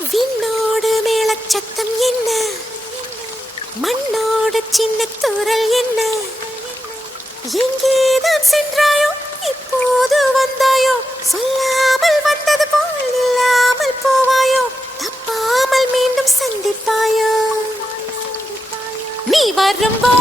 விண்ணோடு மேளச்சத்தம் என்ன, மண்ணோடு சின்ன தூரல் என்ன, எங்கேதான் சென்றாயோ இப்போது வந்தாயோ, சொல்லாமல் வந்தது போல் இல்லாமல் போவாயோ, தப்பாமல் மீண்டும் சந்திப்பாயோ, நீ வரும்போ